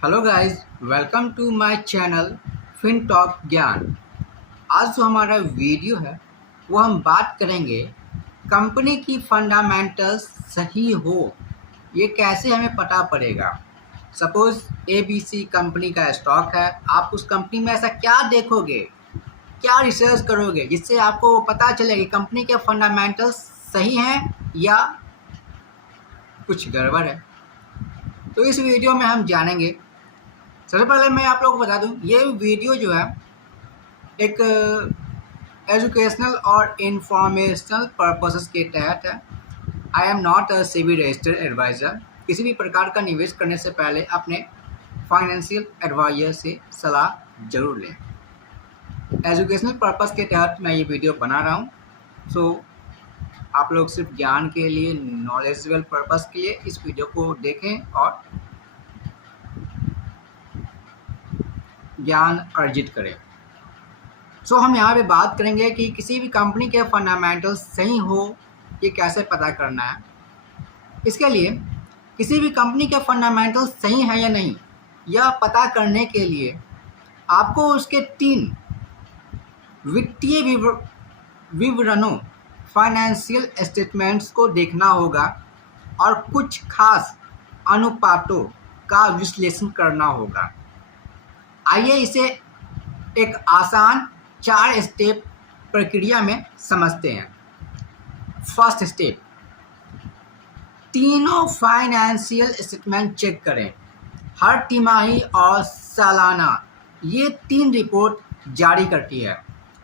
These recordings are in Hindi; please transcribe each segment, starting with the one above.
Hello guys, welcome to my channel fin talk Gyan. आज जो हमारा वीडियो है वो हम बात करेंगे कंपनी की फंडामेंटल्स सही हो ये कैसे हमें पता पड़ेगा। सपोज़ ABC कंपनी का स्टॉक है, आप उस कंपनी में ऐसा क्या देखोगे, क्या रिसर्च करोगे जिससे आपको पता चले कि कंपनी के फंडामेंटल्स सही हैं या कुछ गड़बड़ है। तो इस वीडियो में हम जानेंगे। सबसे पहले मैं आप लोगों को बता दूं, ये वीडियो जो है एक एजुकेशनल और इंफॉर्मेशनल पर्पसेस के तहत है। I am not a SEBI registered advisor. किसी भी प्रकार का निवेश करने से पहले अपने फाइनेंशियल एडवाइज़र से सलाह जरूर लें। एजुकेशनल पर्पस के तहत मैं ये वीडियो बना रहा हूँ। सो आप लोग सिर्फ ज्ञान के लिए, नॉलेजेबल पर्पस के लिए इस वीडियो को देखें और ज्ञान अर्जित करें। सो हम यहाँ पे बात करेंगे कि किसी भी कंपनी के फंडामेंटल्स सही हो ये कैसे पता करना है। इसके लिए किसी भी कंपनी के फंडामेंटल्स सही है या नहीं यह पता करने के लिए आपको उसके 3 वित्तीय विवरणों फाइनेंशियल स्टेटमेंट्स को देखना होगा और कुछ खास अनुपातों का विश्लेषण करना होगा। आइए इसे एक आसान 4 स्टेप प्रक्रिया में समझते हैं। फर्स्ट स्टेप, तीनों फाइनेंशियल स्टेटमेंट चेक करें। हर तिमाही और सालाना ये 3 रिपोर्ट जारी करती है।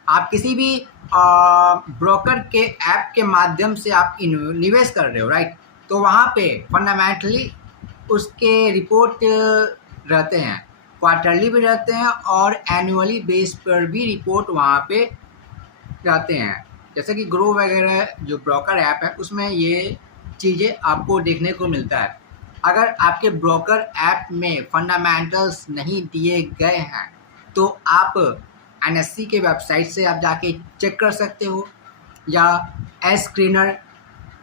आप किसी भी ब्रोकर के ऐप के माध्यम से आप निवेश कर रहे हो, राइट? तो वहाँ पे फंडामेंटली उसके रिपोर्ट रहते हैं, क्वार्टरली भी रहते हैं और एनुअली बेस पर भी रिपोर्ट वहाँ पे रहते हैं। जैसे कि ग्रो वगैरह जो ब्रोकर ऐप है उसमें ये चीज़ें आपको देखने को मिलता है। अगर आपके ब्रोकर ऐप में फंडामेंटल्स नहीं दिए गए हैं तो आप NSE के वेबसाइट से आप जाके चेक कर सकते हो, या एस्क्रीनर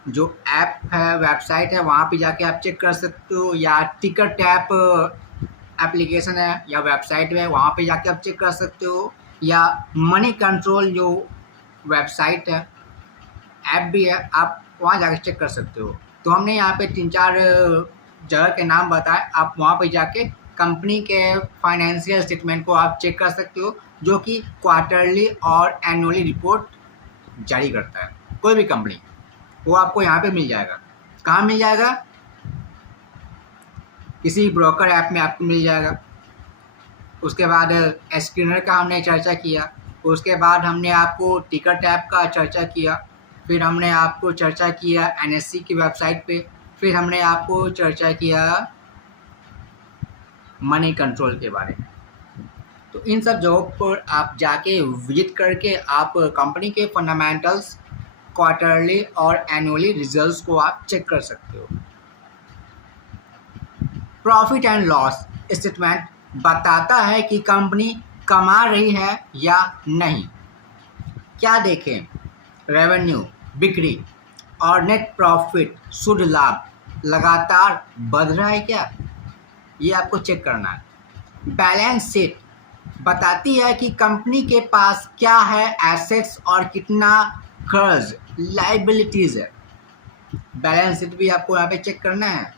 जो ऐप है, वेबसाइट है, वहाँ पे जाके आप चेक कर सकते हो, या टिकर टैप एप्लीकेशन है या वेबसाइट है, वहाँ पे जाके आप चेक कर सकते हो, या मनी कंट्रोल जो वेबसाइट है, ऐप भी है, आप वहाँ जाके चेक कर सकते हो। तो हमने यहाँ पे 3-4 जगह के नाम बताए, आप वहाँ पे जाके कंपनी के फाइनेंशियल स्टेटमेंट को आप चेक कर सकते हो, जो कि क्वार्टरली और एनुअली रिपोर्ट जारी करता है। कोई भी कंपनी, वो आपको यहाँ पे मिल जाएगा। कहाँ मिल जाएगा? किसी ब्रोकर ऐप में आपको मिल जाएगा। उसके बाद स्क्रीनर का हमने चर्चा किया, उसके बाद हमने आपको टिकर टैप का चर्चा किया, फिर हमने आपको चर्चा किया NSE की वेबसाइट पे, फिर हमने आपको चर्चा किया मनी कंट्रोल के बारे में। तो इन सब जगहों पर आप जाके विजिट करके आप कंपनी के फंडामेंटल्स, क्वार्टरली और एनुअली रिजल्ट्स को आप चेक कर सकते हो। प्रॉफिट एंड लॉस स्टेटमेंट बताता है कि कंपनी कमा रही है या नहीं। क्या देखें? रेवेन्यू, बिक्री और नेट प्रॉफिट, शुद्ध लाभ लगातार बढ़ रहा है क्या, ये आपको चेक करना है। बैलेंस शीट बताती है कि कंपनी के पास क्या है, एसेट्स और कितना कर्ज, लाइबिलिटीज है। बैलेंस शीट भी आपको यहाँ पे चेक करना है,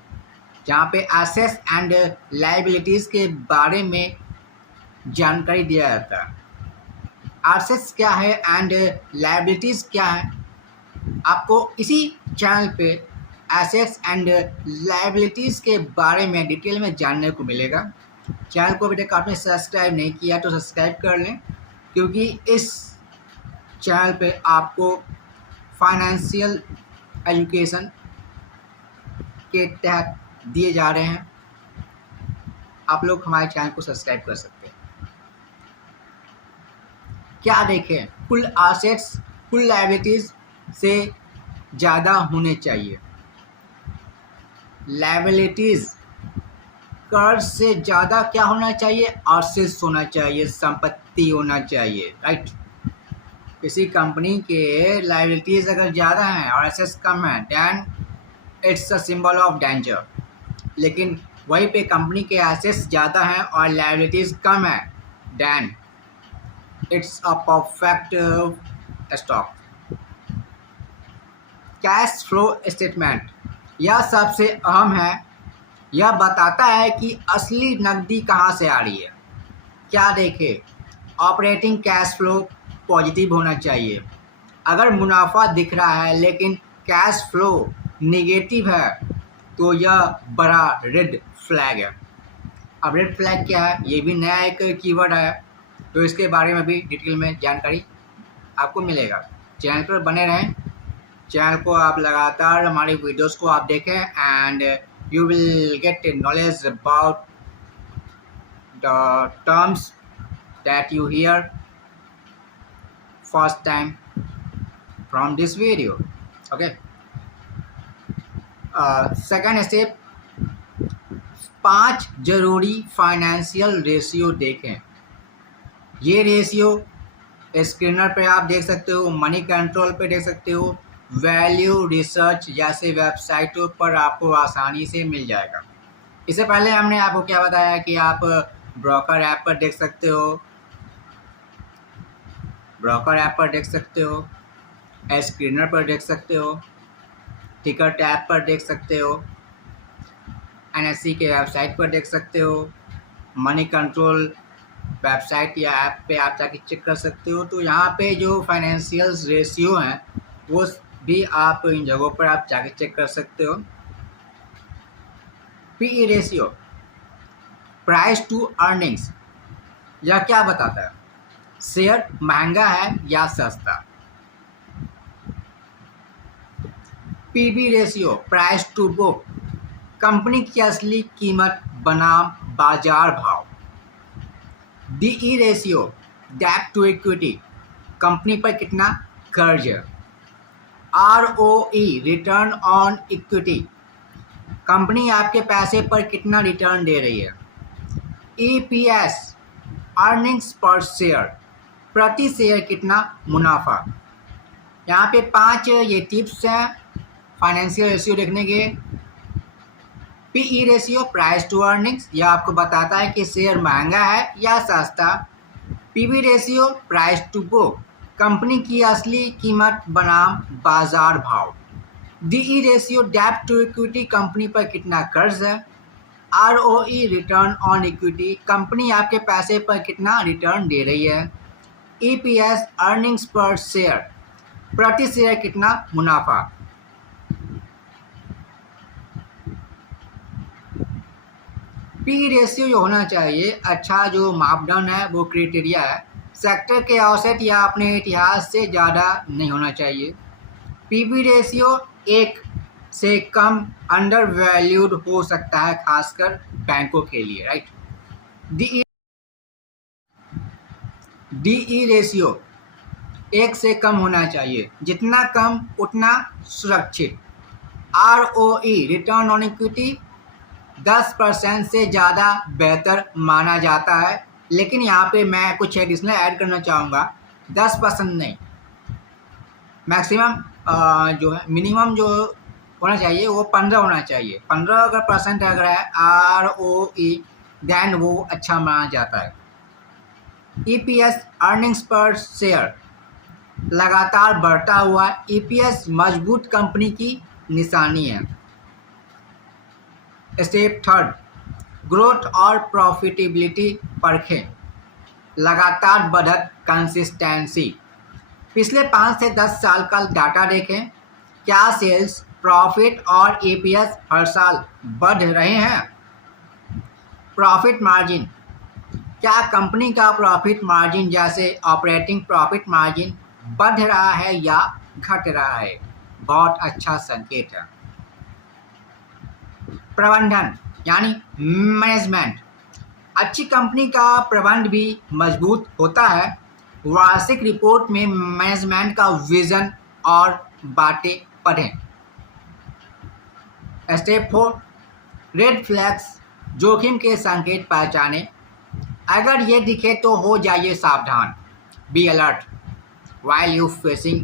जहाँ पे एसेट्स एंड लाइबिलिटीज के बारे में जानकारी दिया जाता है। एसेट्स क्या है एंड लाइबिलिटीज क्या है, आपको इसी चैनल पे एसेट्स एंड लाइबिलिटीज के बारे में डिटेल में जानने को मिलेगा। चैनल को अभी तक आपने सब्सक्राइब नहीं किया तो सब्सक्राइब कर लें, क्योंकि इस चैनल पे आपको फाइनेंशियल एजुकेशन के तहत दिए जा रहे हैं। आप लोग हमारे चैनल को सब्सक्राइब कर सकते हैं। क्या देखें? कुल एसेट्स कुल लायबिलिटीज से ज़्यादा होने चाहिए, लायबिलिटीज कर्ज से ज़्यादा क्या होना चाहिए, एसेट्स होना चाहिए, संपत्ति होना चाहिए, राइट? किसी कंपनी के लायबिलिटीज अगर ज़्यादा हैं और एसेट्स कम हैं, then it's a symbol of danger. लेकिन वहीं पे कंपनी के एसेट्स ज़्यादा हैं और लायबिलिटीज़ कम है, then it's a perfect stock. Cash flow statement, यह सबसे अहम है। यह बताता है कि असली नकदी कहाँ से आ रही है। क्या देखें, ऑपरेटिंग कैश फ्लो पॉजिटिव होना चाहिए। अगर मुनाफा दिख रहा है लेकिन कैश फ्लो निगेटिव है तो यह बड़ा रेड फ्लैग है। अब रेड फ्लैग क्या है, ये भी नया एक कीवर्ड है, तो इसके बारे में भी डिटेल में जानकारी आपको मिलेगा। चैनल पर बने रहें, चैनल को आप लगातार हमारी वीडियोस को आप देखें and you will get knowledge about the terms that you here first time from this video. Okay, second step, 5 जरूरी फाइनेंशियल रेशियो देखें। ये रेशियो स्क्रीनर पे आप देख सकते हो, मनी कंट्रोल पे देख सकते हो, वैल्यू रिसर्च जैसे वेबसाइटों पर आपको आसानी से मिल जाएगा। इससे पहले हमने आपको क्या बताया कि आप ब्रोकर ऐप पर देख सकते हो, स्क्रीनर पर देख सकते हो, टिकर टैब पर देख सकते हो, NSE के वेबसाइट पर देख सकते हो, मनी कंट्रोल वेबसाइट या ऐप पे आप जाके चेक कर सकते हो। तो यहाँ पे जो फाइनेंशियल रेशियो हैं वो भी आप इन जगहों पर आप जाके चेक कर सकते हो। PE ratio, price to earnings, यह क्या बताता है, शेयर महंगा है या सस्ता। PB ratio, price to book, company की असली कीमत बनाम बाजार भाव। DE ratio, debt to equity, company पर कितना कर्ज है। ROE, return on equity, company आपके पैसे पर कितना रिटर्न दे रही है। EPS, अर्निंग्स पर शेयर, प्रति शेयर कितना मुनाफा। यहाँ पे 5 ये टिप्स हैं फाइनेंशियल रेशियो देखने के। PE ratio, price to earnings, यह आपको बताता है कि शेयर महंगा है या सस्ता। PB ratio, price to book, company की असली कीमत बनाम बाजार भाव। DE ratio, debt to equity, company पर कितना कर्ज है। ROE, return on equity, company आपके पैसे पर कितना रिटर्न दे रही है। EPS, अर्निंग्स पर शेयर, प्रति शेयर कितना मुनाफा। PE रेशियो जो होना चाहिए, अच्छा जो मापदंड है वो क्राइटेरिया है, सेक्टर के औसत या अपने इतिहास से ज़्यादा नहीं होना चाहिए। PB रेशियो 1 से कम अंडर वैल्यूड हो सकता है, खासकर बैंकों के लिए, राइट। DE रेशियो 1 से कम होना चाहिए, जितना कम उतना सुरक्षित। ROE, रिटर्न ऑन इक्विटी, 10% से ज़्यादा बेहतर माना जाता है, लेकिन यहाँ पे मैं कुछ एडिशनल ऐड करना चाहूँगा। 10% नहीं, मैक्सिमम जो है मिनिमम जो होना चाहिए वो 15 होना चाहिए। 15 अगर % अगर है ROE, देन वो अच्छा माना जाता है। EPS, अर्निंग्स पर शेयर, लगातार बढ़ता हुआ EPS मजबूत कंपनी की निशानी है। स्टेप थर्ड, ग्रोथ और प्रॉफिटेबिलिटी परखें, लगातार बढ़त, कंसिस्टेंसी, पिछले 5 से 10 साल का डाटा देखें। क्या सेल्स, प्रॉफिट और EPS हर साल बढ़ रहे हैं। प्रॉफिट मार्जिन, क्या कंपनी का प्रॉफिट मार्जिन जैसे ऑपरेटिंग प्रॉफिट मार्जिन बढ़ रहा है या घट रहा है, बहुत अच्छा संकेत है। प्रबंधन यानी मैनेजमेंट, अच्छी कंपनी का प्रबंध भी मजबूत होता है। वार्षिक रिपोर्ट में मैनेजमेंट का विजन और बातें पढ़ें। स्टेप 4, रेड फ्लैग्स, जोखिम के संकेत पहचानें। अगर ये दिखे तो हो जाइए सावधान, be alert while you facing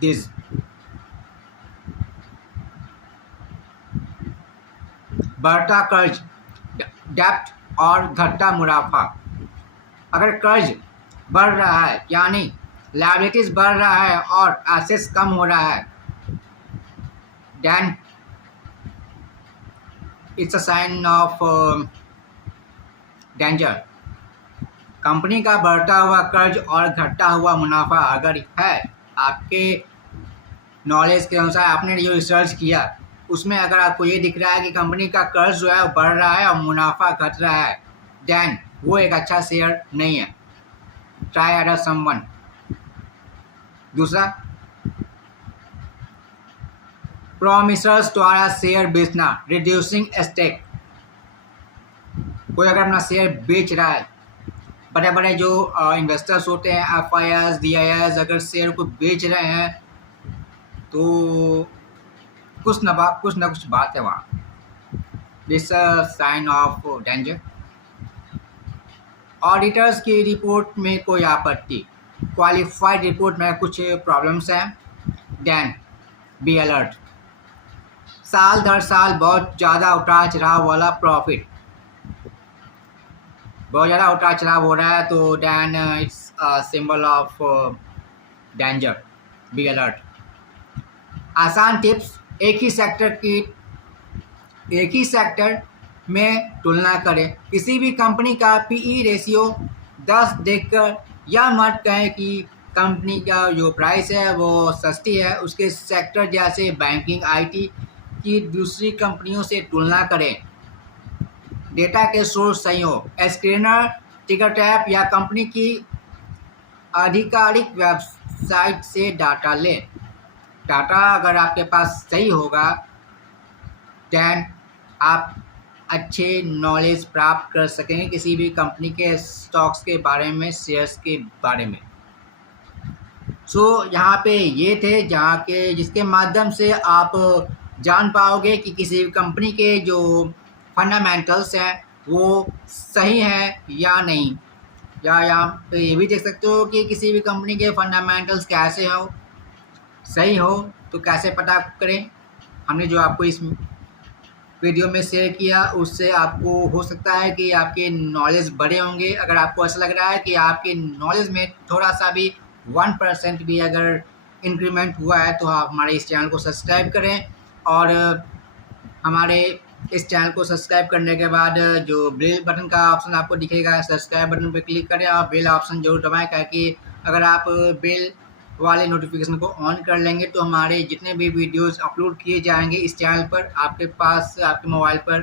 this। बढ़ता कर्ज, डेप्ट और घटता मुनाफा। अगर कर्ज बढ़ रहा है यानी लायबिलिटीज बढ़ रहा है और एसेट्स कम हो रहा है, then it's a sign of danger. Company का बढ़ता हुआ कर्ज और घटता हुआ मुनाफा अगर है, आपके नॉलेज के अनुसार आपने जो रिसर्च किया उसमें अगर आपको ये दिख रहा है कि कंपनी का कर्ज जो है वो बढ़ रहा है और मुनाफा घट रहा है, देन वो एक अच्छा शेयर नहीं है। Try other someone. दूसरा, प्रोमिसर्स द्वारा शेयर बेचना, रिड्यूसिंग स्टेक। कोई अगर अपना शेयर बेच रहा है, बड़े बड़े जो इन्वेस्टर्स होते हैं, FIS, DIS, अगर शेयर को बेच रहे हैं तो कुछ ना कुछ बात है वहाँ। This sign of danger. Auditors की रिपोर्ट में कोई आपत्ति, क्वालिफाइड रिपोर्ट में कुछ प्रॉब्लम्स हैं, देन बी अलर्ट। साल दर साल बहुत ज़्यादा उतार चढ़ाव वाला प्रॉफिट, बहुत ज़्यादा उतार चढ़ाव हो रहा है, तो then it's symbol of danger, be alert. आसान टिप्स, एक ही सेक्टर में तुलना करें। किसी भी कंपनी का PE रेशियो 10 देखकर यह मत कहें कि कंपनी का जो प्राइस है वो सस्ती है। उसके सेक्टर जैसे बैंकिंग, IT की दूसरी कंपनियों से तुलना करें। डेटा के सोर्स सही हो, स्क्रीनर, टिकर टैप या कंपनी की आधिकारिक वेबसाइट से डाटा लें। डाटा अगर आपके पास सही होगा, देन आप अच्छे नॉलेज प्राप्त कर सकेंगे किसी भी कंपनी के स्टॉक्स के बारे में, शेयर्स के बारे में। यहाँ पे ये थे जिसके माध्यम से आप जान पाओगे कि किसी कंपनी के जो फंडामेंटल्स हैं वो सही हैं या नहीं। या यहाँ पे ये भी देख सकते हो कि किसी भी कंपनी के फंडामेंटल्स कैसे हो, सही हो तो कैसे पता करें। हमने जो आपको इस वीडियो में शेयर किया उससे आपको हो सकता है कि आपके नॉलेज बढ़े होंगे। अगर आपको ऐसा लग रहा है कि आपके नॉलेज में थोड़ा सा भी 1% भी अगर इंक्रीमेंट हुआ है तो आप हमारे इस चैनल को सब्सक्राइब करें। और हमारे इस चैनल को सब्सक्राइब करने के बाद जो बेल बटन का ऑप्शन आपको दिखेगा, सब्सक्राइब बटन पर क्लिक करें और बेल ऑप्शन जरूर दबाएं, ताकि अगर आप बेल वाले नोटिफिकेशन को ऑन कर लेंगे तो हमारे जितने भी वीडियोस अपलोड किए जाएंगे इस चैनल पर आपके पास, आपके मोबाइल पर।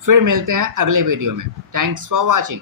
फिर मिलते हैं अगले वीडियो में। Thanks for watching.